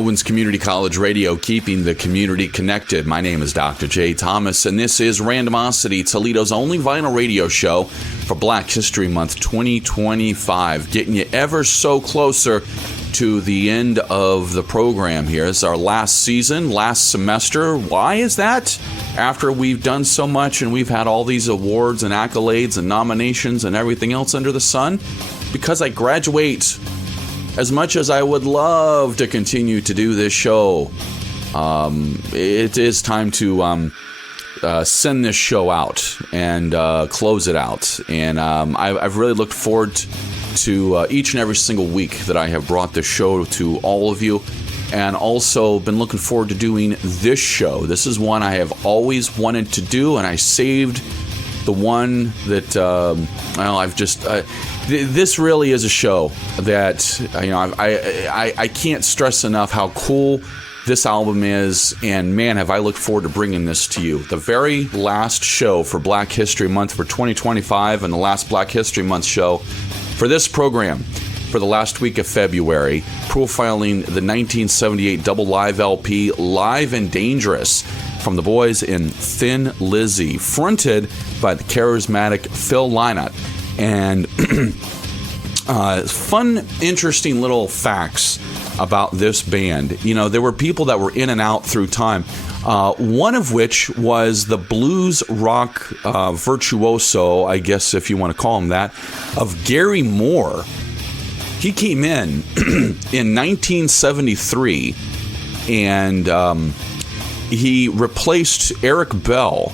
Owens Community College Radio, keeping the community connected. My name is Dr. J. Thomas, and this is Randomosity, Toledo's only vinyl radio show for Black History Month 2025, getting you ever so closer to the end of the program here. It's our last season, last semester. Why is that? After we've done so much and we've had all these awards and accolades and nominations and everything else under the sun, because I graduate. As much as I would love to continue to do this show, it is time to send this show out and close it out. And I've really looked forward to each and every single week that I have brought this show to all of you, and also been looking forward to doing this show. This is one I have always wanted to do, and I saved the one that this really is a show that I can't stress enough how cool this album is, and man, have I looked forward to bringing this to you. The very last show for Black History Month for 2025, and the last Black History Month show for this program for the last week of February, profiling the 1978 double live LP, Live and Dangerous, from the boys in Thin Lizzy, fronted by the charismatic Phil Lynott. And fun, interesting little facts about this band. You know, there were people that were in and out through time, one of which was the blues rock virtuoso, I guess if you want to call him that, of Gary Moore. He came in 1973, and he replaced Eric Bell.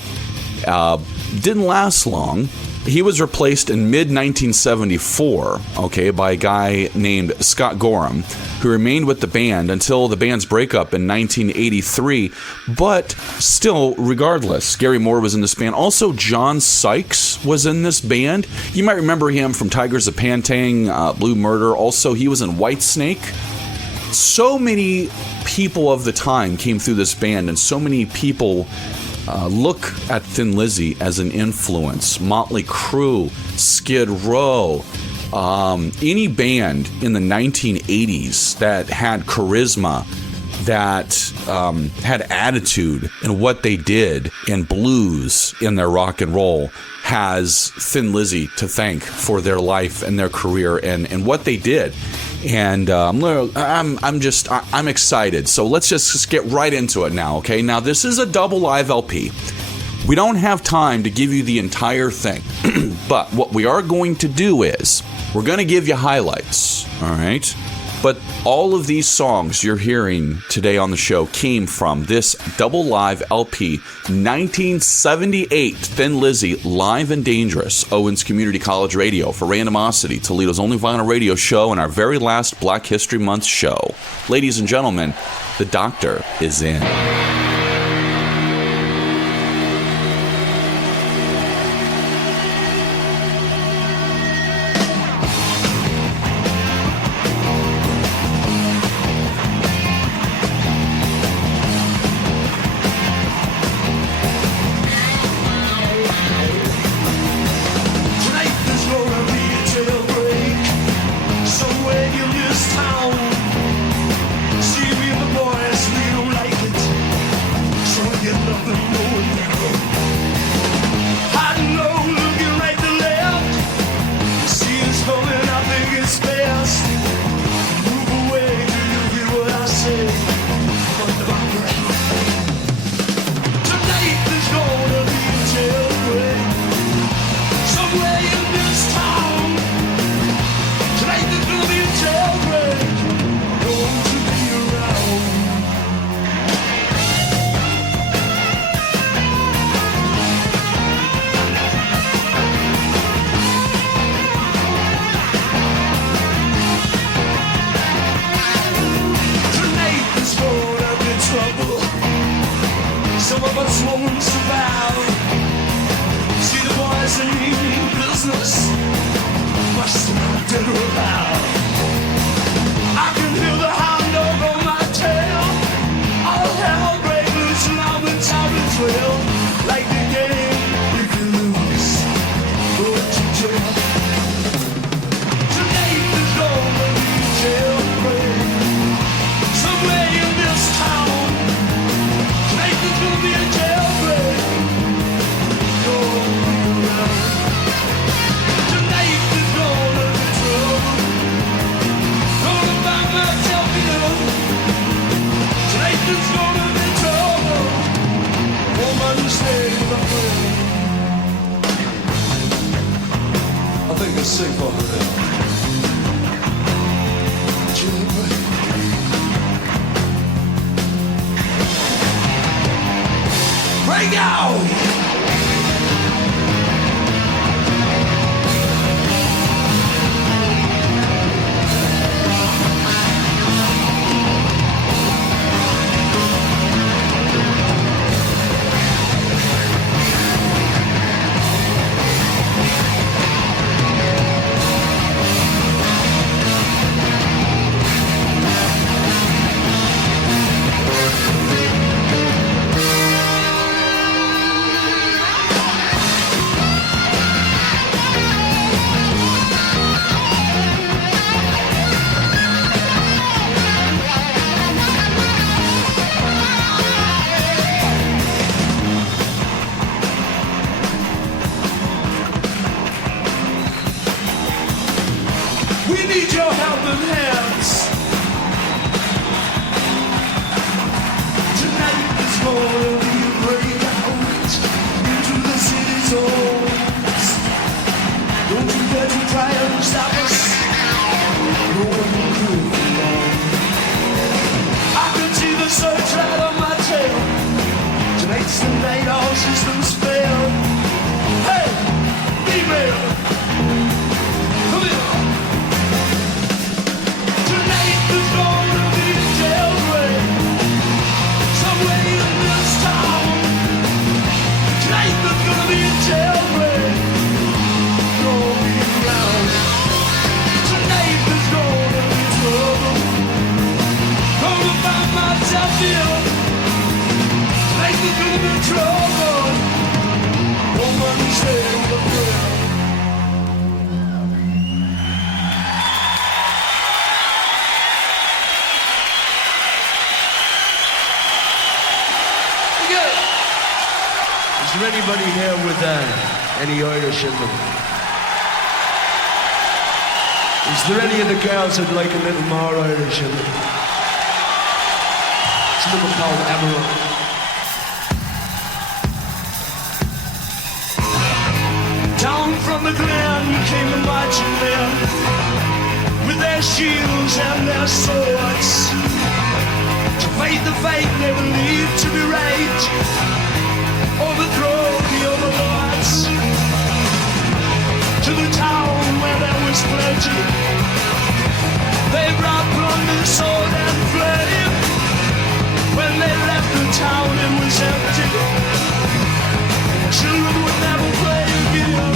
Didn't last long. He was replaced in mid-1974, by a guy named Scott Gorham, who remained with the band until the band's breakup in 1983. But still, regardless, Gary Moore was in this band. Also, John Sykes was in this band. You might remember him from Tigers of Pantang, Blue Murder. Also, he was in Whitesnake. So many people of the time came through this band, and so many people look at Thin Lizzy as an influence. Motley Crue, Skid Row, any band in the 1980s that had charisma, that had attitude in what they did, in blues, in their rock and roll, has Thin Lizzy to thank for their life and their career and what they did. And I'm excited. So let's just get right into it now, okay? Now, this is a double live LP. We don't have time to give you the entire thing. But what we are going to do is we're going to give you highlights, all right? But all of these songs you're hearing today on the show came from this double live LP, 1978 Thin Lizzy, Live and Dangerous, Owens Community College Radio for Randomosity, Toledo's only vinyl radio show, and our very last Black History Month show. Ladies and gentlemen, the doctor is in. See me and the boys, we don't like it. sing for me. Break out! Is there anybody here with any Irish in them? Is there any of the girls that'd like a little more Irish in them? It's a little called Emerald. Down from the glen came the marching men with their shields and their swords to fight the fight they believed to be right, overthrow the overlords. To the town where there was plenty, they brought plunder, sword and flame. When they left the town it was empty. Children would never play again.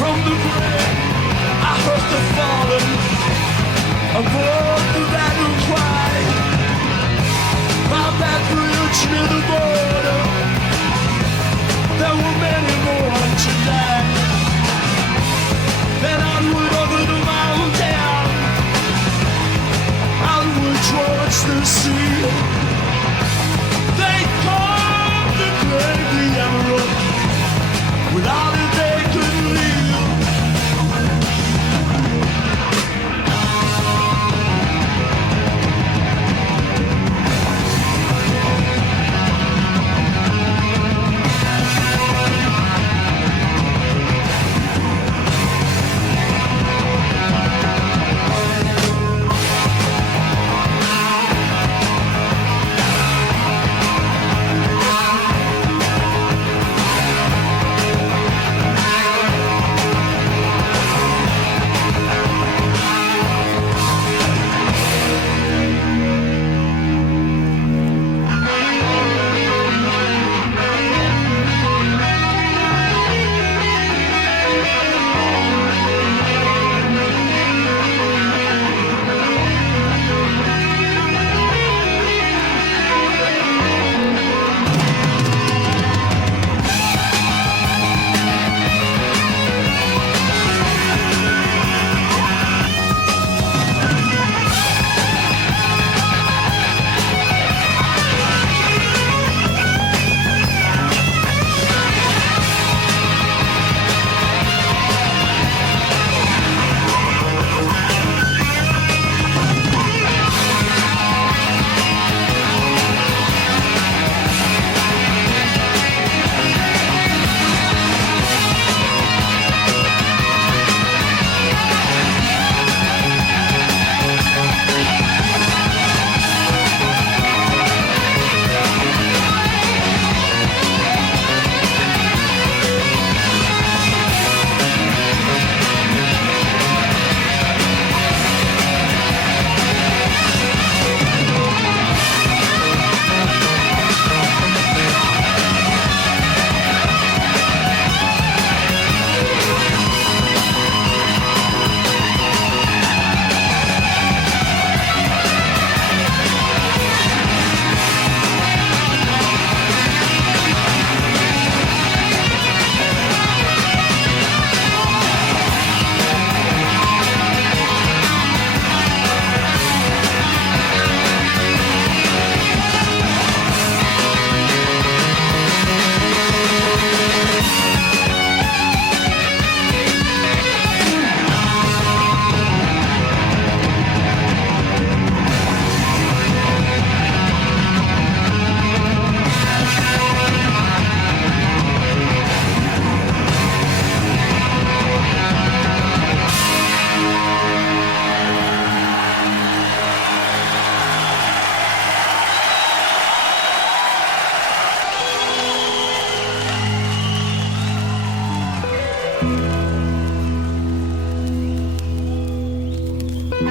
From the grave I heard the I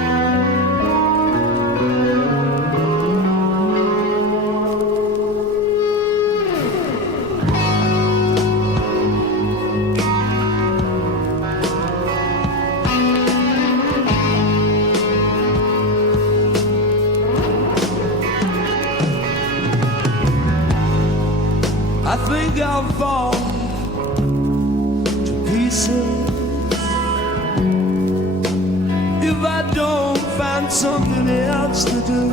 think I'll fall to pieces if I don't find something else to do.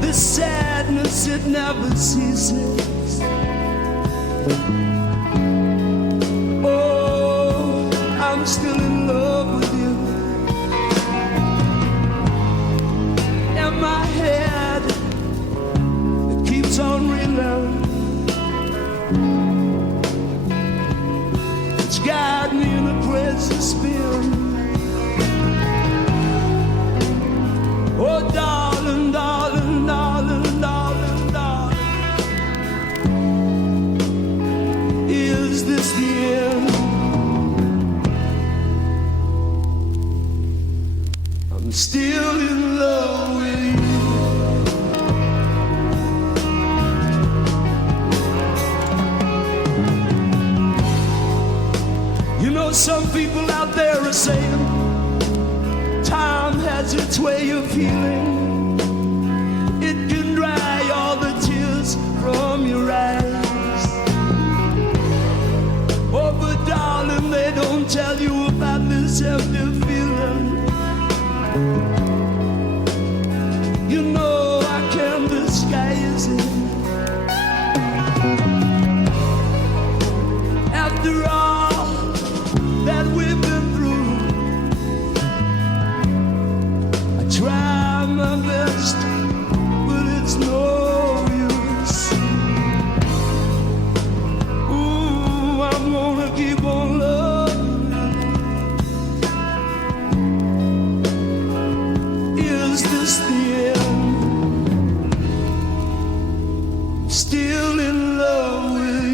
This sadness, it never ceases. Oh, I'm still in love with you. And my head, it keeps on reloading. It's got me in a crazy spin. Oh, darling, darling, darling, darling, darling, is this the end? I'm still in love with you. You know, some people out there are saying time has its way of healing. It can dry all the tears from your eyes. Oh, but darling, they don't tell you about this empty feeling. You know I can't disguise it. After all that we've been through, I try my best, but it's no use. Ooh, I'm gonna keep on loving you. Is this the end? Still in love with you.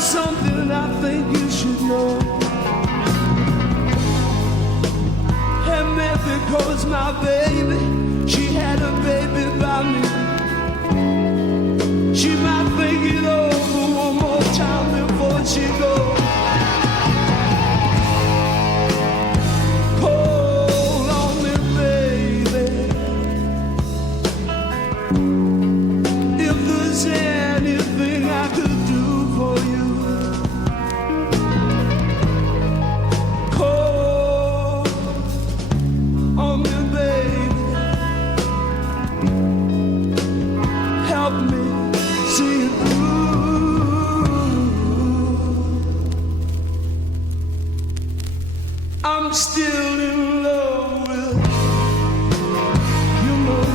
Something I think you should know. And maybe because my baby, she had a baby by me, she might think it over one more time before she goes. Call on me, baby, if there's anything I could do for you. Help me see it through. I'm still in love with you know.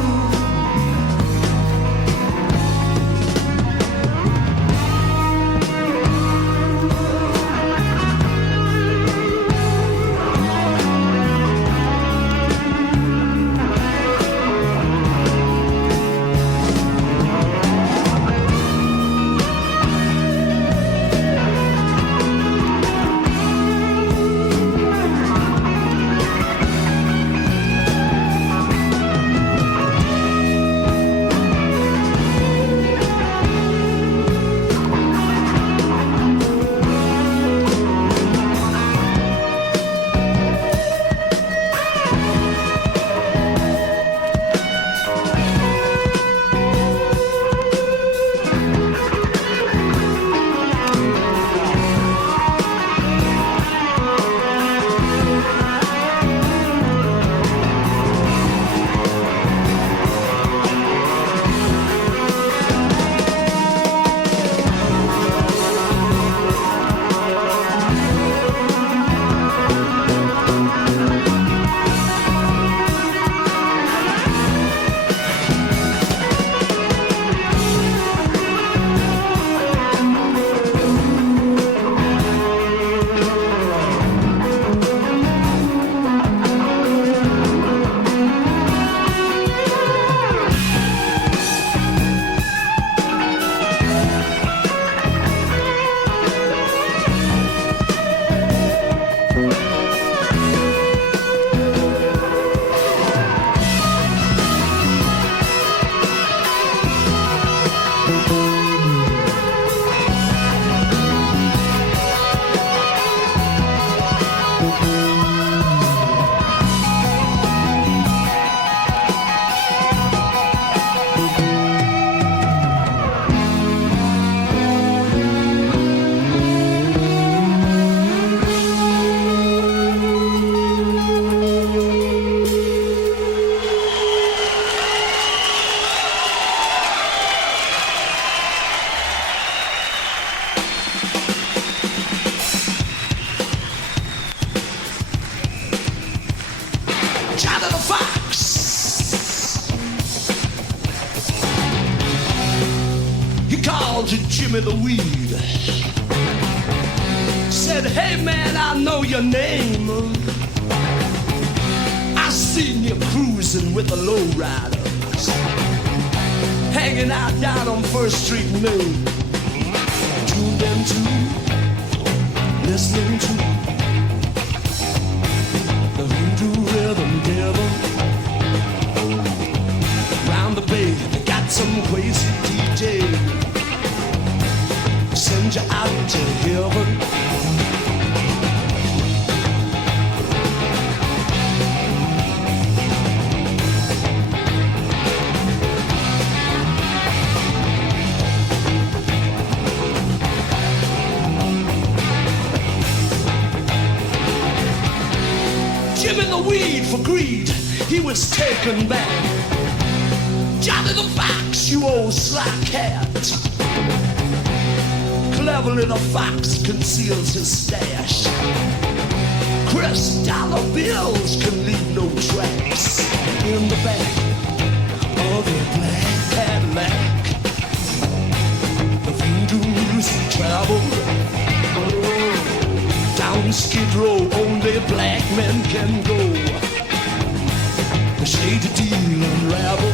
Johnny the Fox. He called you Jimmy the Weed. Said, hey man, I know your name. I seen you cruising with the lowriders, hanging out down on First Street in Maine. Tuned into, listening to the voodoo rhythm devil. Round the bay, they got some crazy DJ. Send you out to heaven. Jimmy the Weed for greed, he was taken back. Johnny the Fox, you old sly cat. Cleverly the fox conceals his stash. Chris dollar bills can leave no tracks. In the back of a black Cadillac, the voodoo's travel. Down Skid Row, only black men can go. The shady deal unravel.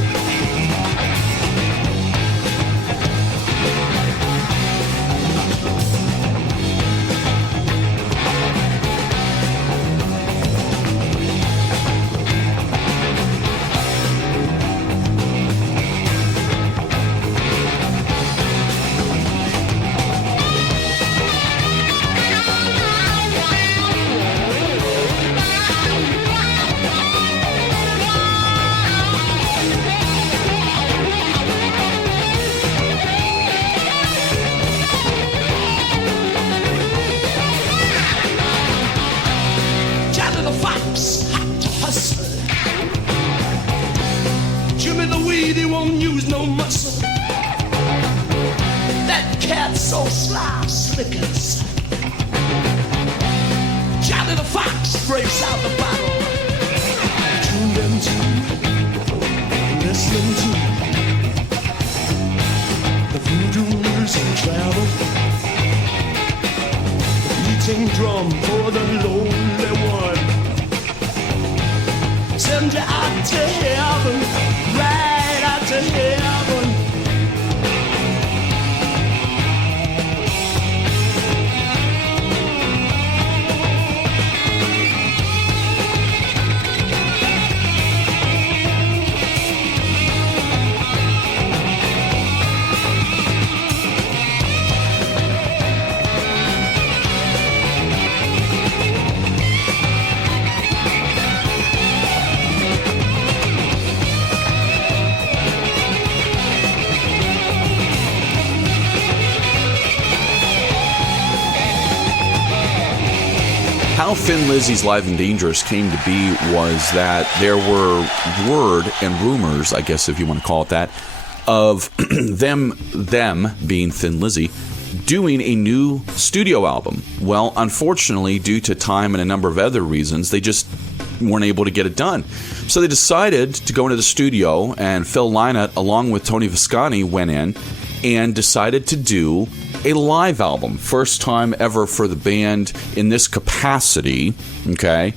He won't use no muscle. That cat's so sly, slickers. Johnny Johnny the Fox breaks out the bottle. Tune into, listening to the voodoo music travel. The beating drum for the lonely one. Send you out to heaven, right out to heaven. How Thin Lizzy's Live and Dangerous came to be was that there were word and rumors, I guess if you want to call it that, of them being Thin Lizzy, doing a new studio album. Well, unfortunately, due to time and a number of other reasons, they just weren't able to get it done. So they decided to go into the studio, and Phil Lynott, along with Tony Visconti, went in and decided to do a live album. First time ever for the band in this capacity, okay?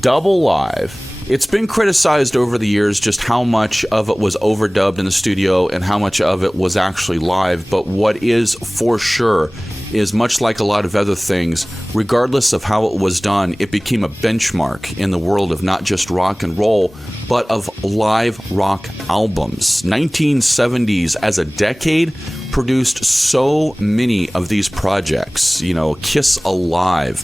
Double live. It's been criticized over the years just how much of it was overdubbed in the studio and how much of it was actually live, but what is for sure is, much like a lot of other things, regardless of how it was done, it became a benchmark in the world of not just rock and roll, but of live rock albums. 1970s as a decade produced so many of these projects. You know, Kiss Alive,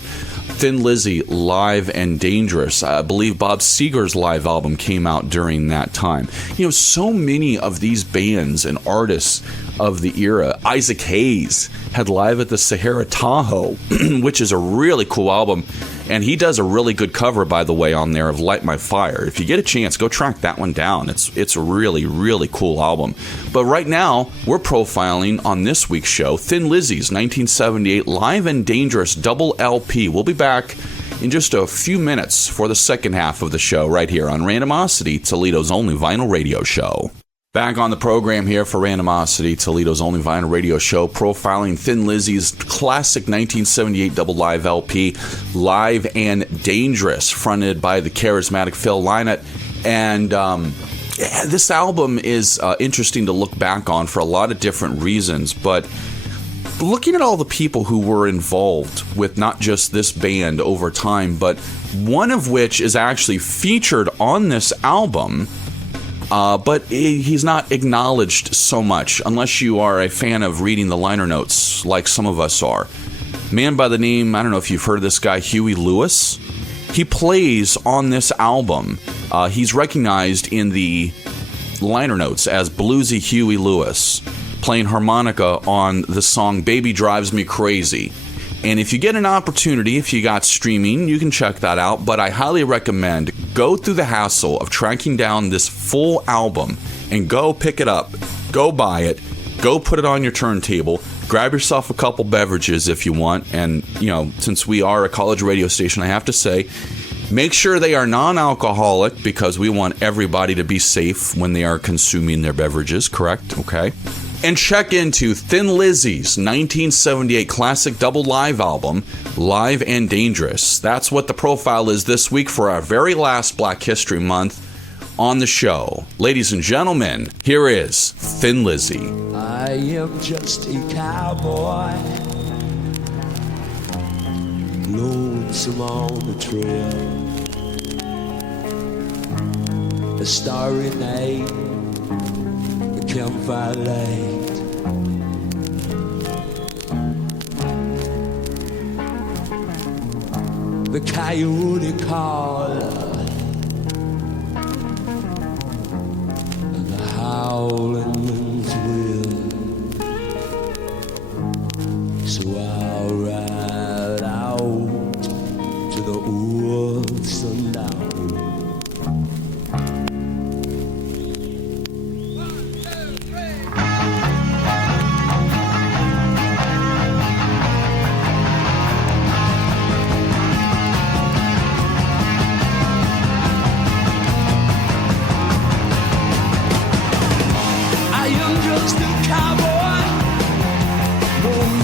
Thin Lizzy, Live and Dangerous. I believe Bob Seger's live album came out during that time. You know, so many of these bands and artists of the era. Isaac Hayes had Live at the Sahara Tahoe, which is a really cool album. And he does a really good cover, by the way, on there of Light My Fire. If you get a chance, go track that one down. It's a really, really cool album. But right now, we're profiling on this week's show Thin Lizzy's 1978 Live and Dangerous double LP. We'll be back in just a few minutes for the second half of the show right here on Randomosity, Toledo's only vinyl radio show. Back on the program here for Randomosity, Toledo's only vinyl radio show, profiling Thin Lizzy's classic 1978 double live LP, Live and Dangerous, fronted by the charismatic Phil Lynott. And this album is interesting to look back on for a lot of different reasons, but looking at all the people who were involved with not just this band over time, but one of which is actually featured on this album, but he's not acknowledged so much, unless you are a fan of reading the liner notes, like some of us are. Man by the name, I don't know if you've heard of this guy, Huey Lewis. He plays on this album. He's recognized in the liner notes as Bluesy Huey Lewis, playing harmonica on the song Baby Drives Me Crazy. And if you get an opportunity, if you got streaming, you can check that out. But I highly recommend go through the hassle of tracking down this full album and go pick it up, go buy it, go put it on your turntable, grab yourself a couple beverages if you want. And, you know, since we are a college radio station, I have to say, make sure they are non-alcoholic, because we want everybody to be safe when they are consuming their beverages, correct? Okay. And check into Thin Lizzy's 1978 classic double live album, Live and Dangerous. That's what the profile is this week for our very last Black History Month on the show. Ladies and gentlemen, here is Thin Lizzy. I am just a cowboy, lonesome on the trail. A starry night, the campfire light. The coyote call and the howling winds will. So I'll ride out to the old sundown.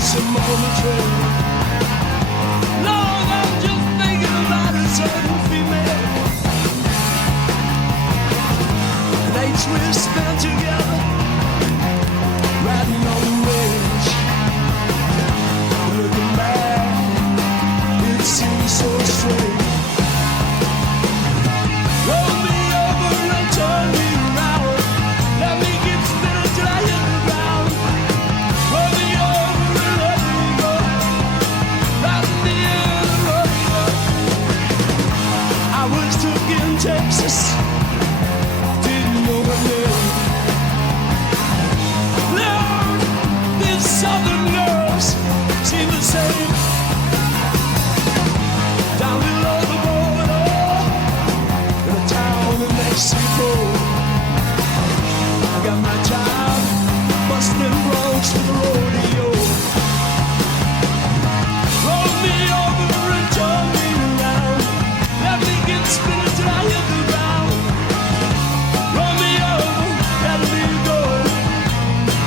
some on the trail. Lord, I'm just thinking about a certain female. Nights we spent together, riding on the range. Looking back, it seems so strange. Roll me over and turn me around. Let me get spinning till I hit the ground. Roll me over and let me go. Right near the rodeo. I was took in Texas. Didn't know her name. Lord, these southern girls seem the same. Down below the border, in a town in Mexico, I got my job busting broncs for the rodeo. Roll me over and turn me around. Let me get spinning till I hit the ground. Roll me over, let me go.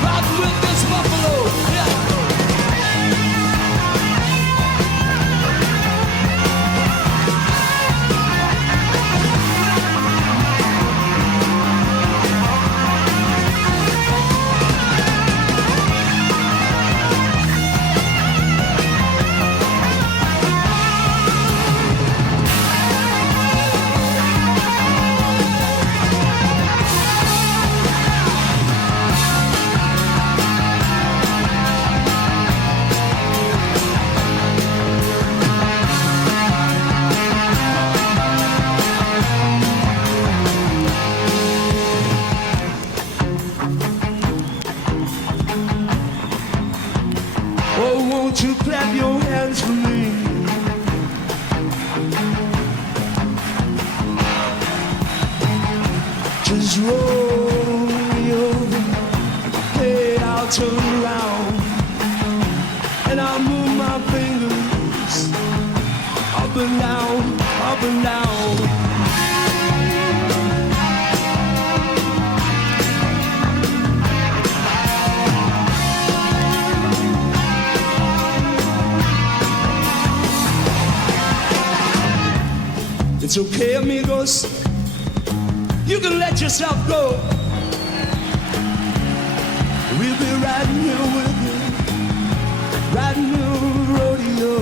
Riding with this buffalo, yeah. Oh, won't you clap your hands for me? Just roll me over. Hey, I'll turn around and I'll move my fingers up and down, up and down. It's okay, amigos. You can let yourself go. We'll be riding here with you, riding the rodeo.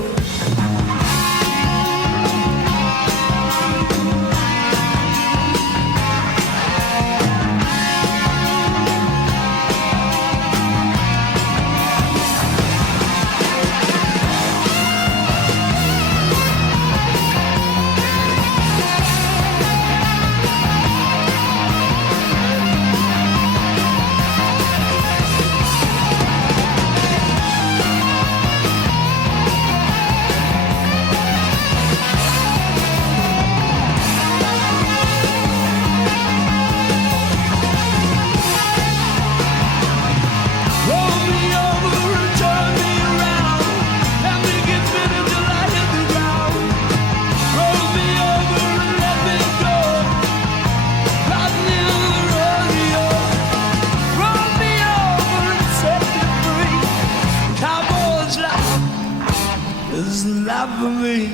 For me.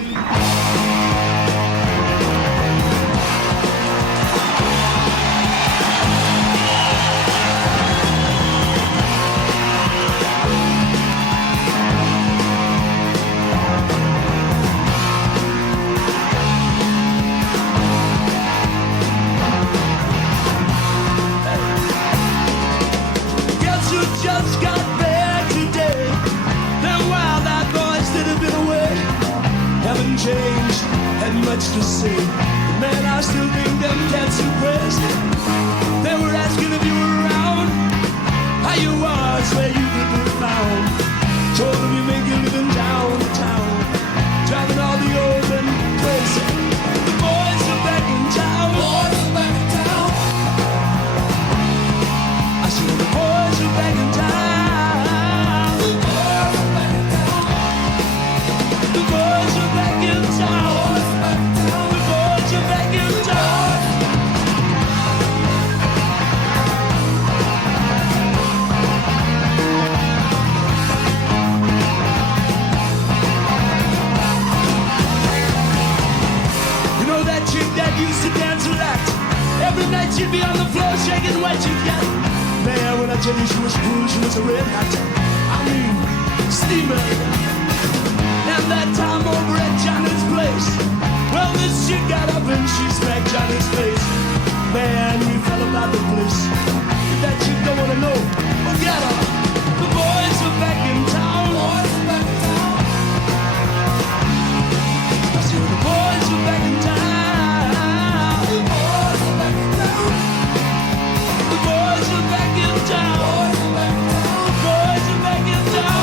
Guess you just got back today. Them wild-eyed boys that have been away haven't changed, had much to say. Man, I still think them cats are crazy. They were asking if you were around, how you was, where you could be found. Told them you make a living downtown, driving all the old men crazy. The boys are back in town. Boys are back in town. I said the boys are back in town. The boys are back in town. The boys are back in town. The boys are back in town. what you got. Man, when I tell you she was cool, she was a red hot. I mean, steaming. And that time over at Johnny's place, well, this chick got up and she smacked Johnny's face. Man, he fell about the place. If that chick don't wanna know, forget her. The boys are back in town. Boys are back in town. I said the boys are back in town. The boys are back in town. The boys are back in town. The boys are back in town.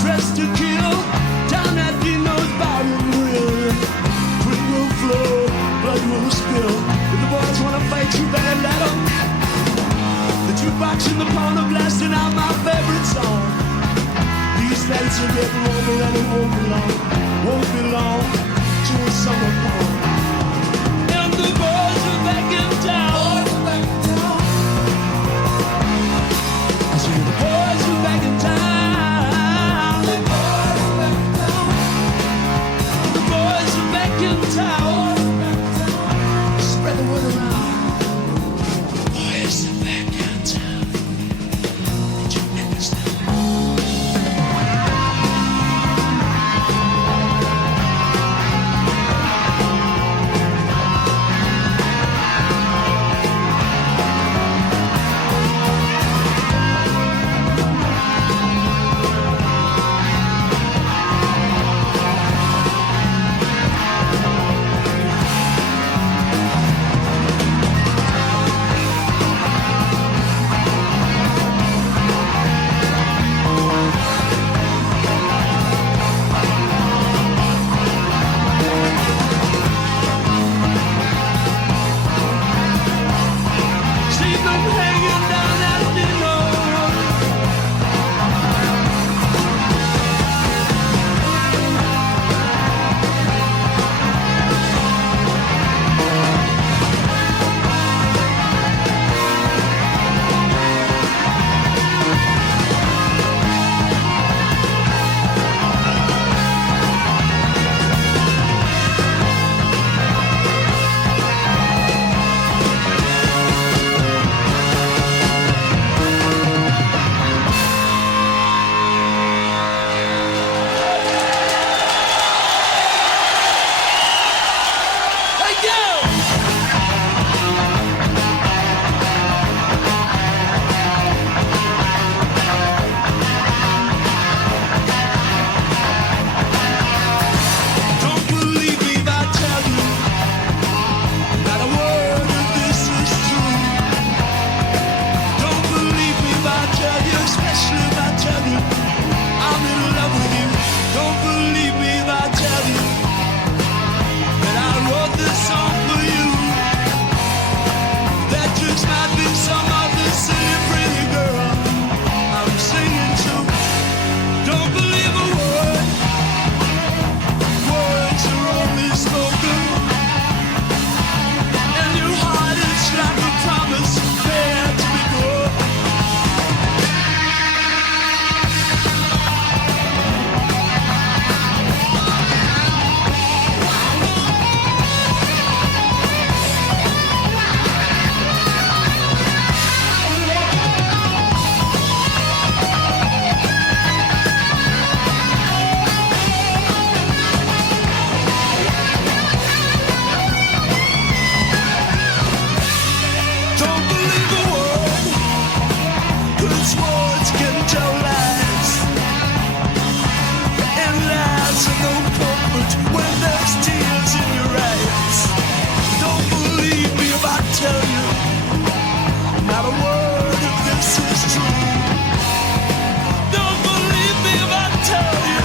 Dressed to kill, down at Dino's Bar and Grill. Quick will flow, blood will spill. If the boys wanna fight, you better let them. The jukebox in the corner blasting out my favorite song. These nights are getting warmer and it won't be long to a summer call. And the boys are back in town. I see the boys are back in town. Town. Spread the word around. Boys are back in town. Did you understand?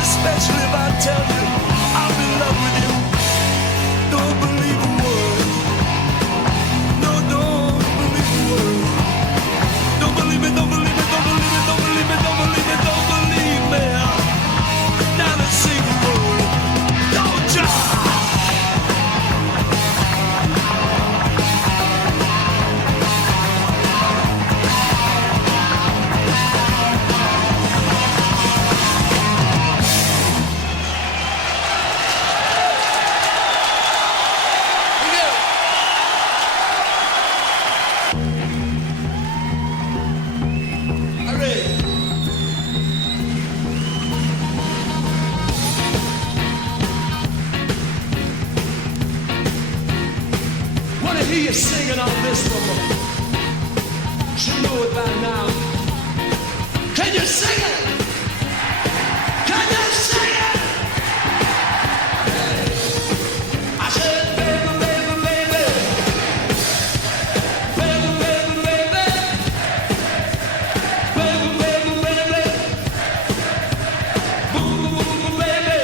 Especially if I tell you I'm in you singing on this one. You know it by now. Can you sing it? Can you sing it? I said, baby, baby, baby. Baby, baby, baby. Baby, baby, baby. Boo, boo, boo, boo, baby.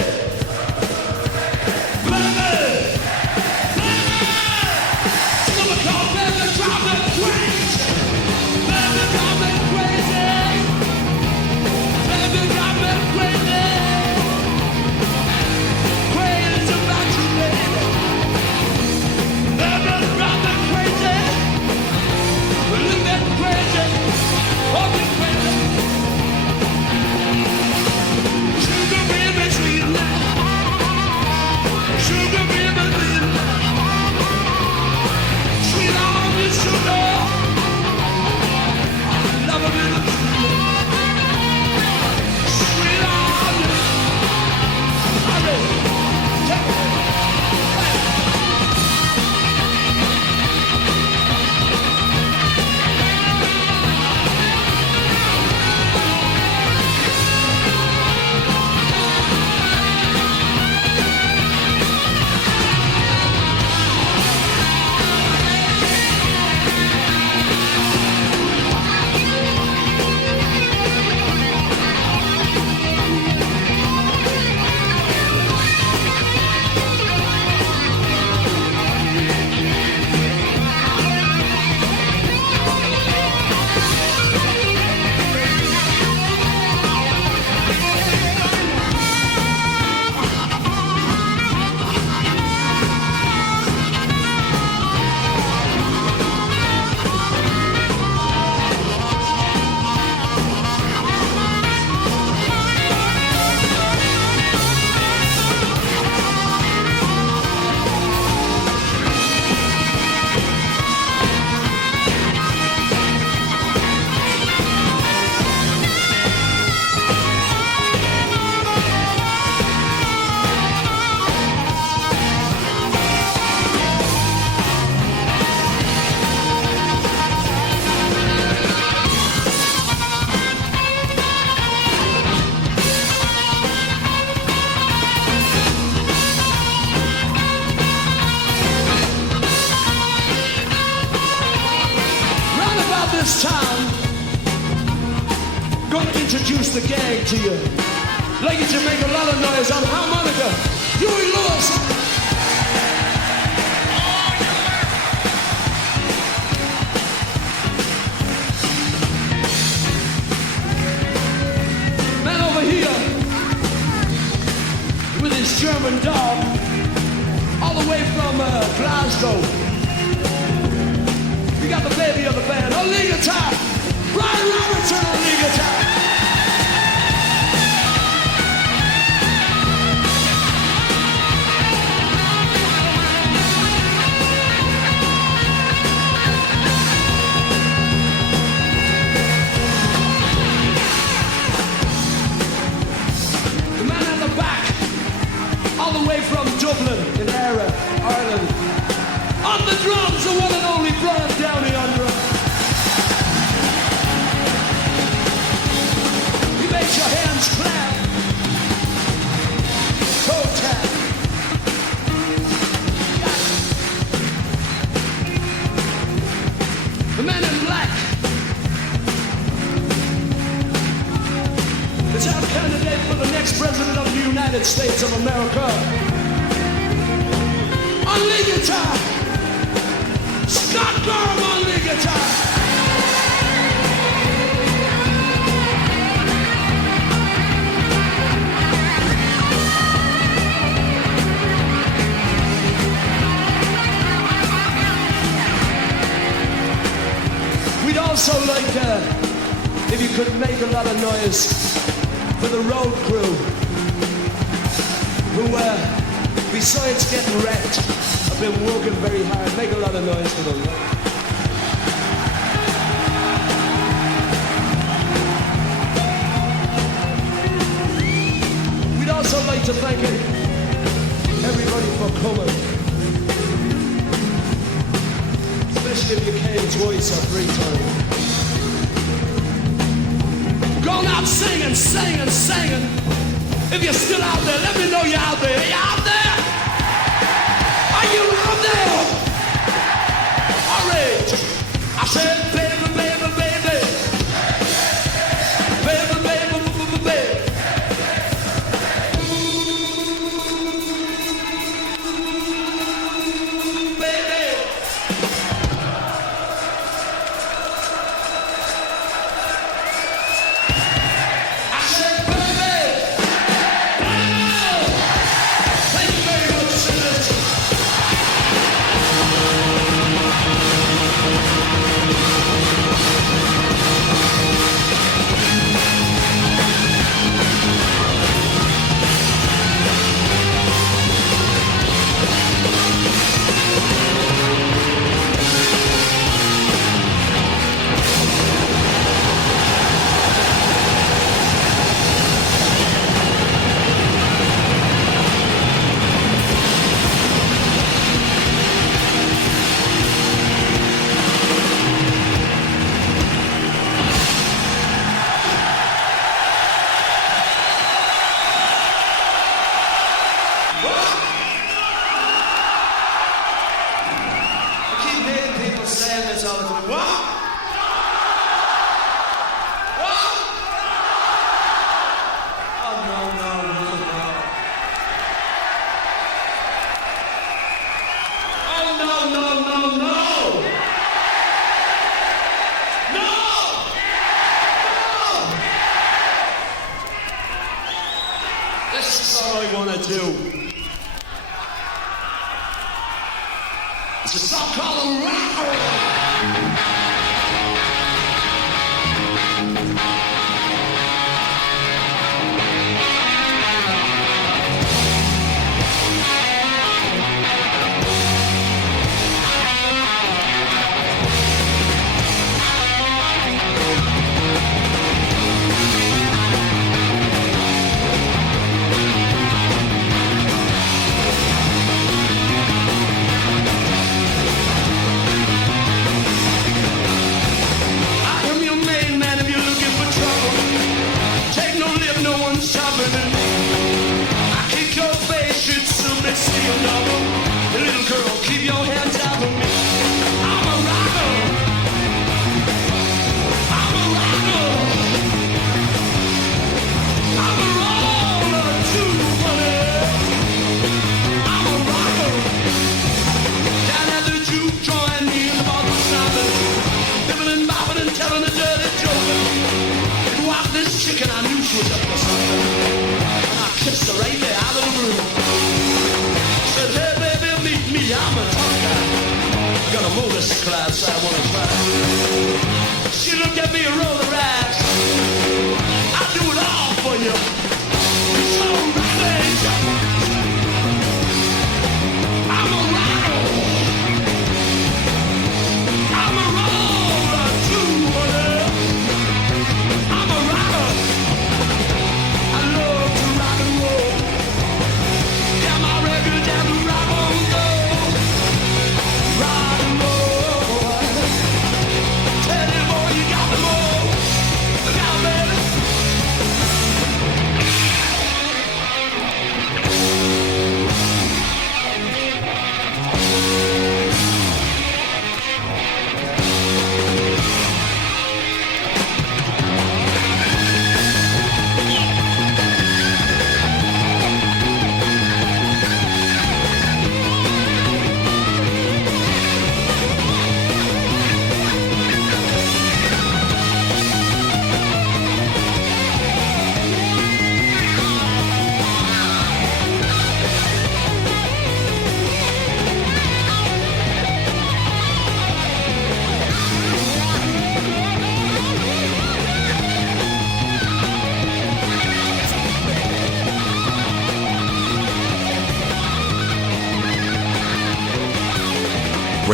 Baby. Someone call baby, drop it crazy. Baby, drop it crazy. Baby, drop it crazy. Crazy about you, baby. Baby, drop it crazy. Look at crazy. Oh, you crazy. Sugar baby, sweet love. Sugar baby, sweet love. Sweet on the sugar. I love a little sugar. Sweet on the. Hurry. Take it. Round about this time, gonna introduce the gang to you. Ladies, you make a lot of noise on harmonica. Huey Lewis. Man over here with his German dog, all the way from Glasgow. We got the baby of the band, on lead guitar. Brian Robertson on lead guitar. The man at the back, all the way from Dublin in Ireland. On the drums, the one and only Brian Downey on drums. He makes your hands clap. Toe tap. The man in black is our candidate for the next president of the United States of America. On lead guitar, Scott Gorham on lead guitar. We'd also like, if you could make a lot of noise for the road crew, who, besides getting wrecked, have been working very hard. Make a lot of noise for them. We'd also like to thank everybody for coming. twice or three times. Going out singing, singing, singing. If you're still out there, let me know you're out there. Are you out there? Are you out there? All right. I said, baby, baby, baby. Baby, baby, baby, baby. It's a song called Rock.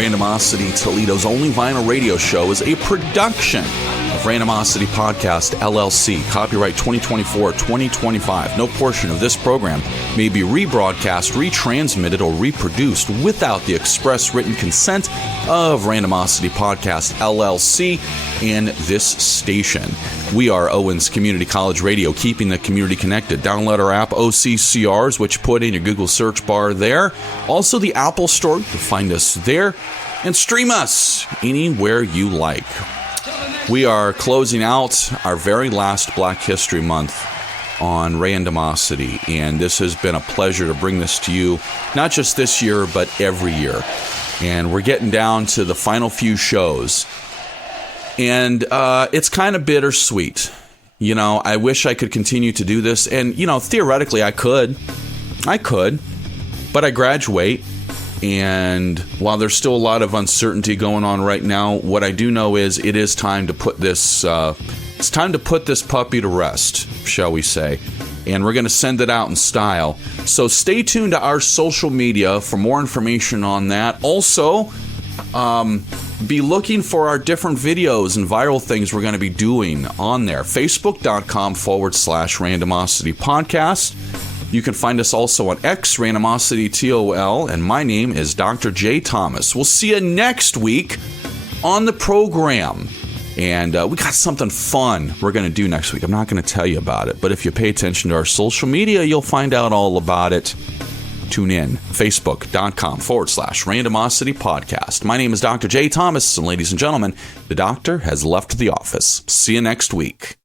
Randomosity, Toledo's only vinyl radio show, is a production of Randomosity Podcast, LLC. Copyright 2024-2025. No portion of this program may be rebroadcast, retransmitted, or reproduced without the express written consent of Randomosity Podcast, LLC, and this station. We are Owens Community College Radio, keeping the community connected. Download our app, OCCRs, which put in your Google search bar there. Also the Apple Store, you can find us there. And stream us anywhere you like. We are closing out our very last Black History Month on Randomosity, and this has been a pleasure to bring this to you, not just this year, but every year. And we're getting down to the final few shows, and it's kind of bittersweet. You know, I wish I could continue to do this, and, you know, theoretically I could, but I graduate. And while there's still a lot of uncertainty going on right now, what I do know is it is time to put this puppy to rest, shall we say. And we're going to send it out in style. So stay tuned to our social media for more information on that. Also, be looking for our different videos and viral things we're going to be doing on there. Facebook.com/Randomosity Podcast. You can find us also on X, Randomosity TOL, and my name is Dr. J. Thomas. We'll see you next week on the program. And we got something fun we're going to do next week. I'm not going to tell you about it, but if you pay attention to our social media, you'll find out all about it. Tune in, Facebook.com/Randomosity Podcast. My name is Dr. J. Thomas, and ladies and gentlemen, the doctor has left the office. See you next week.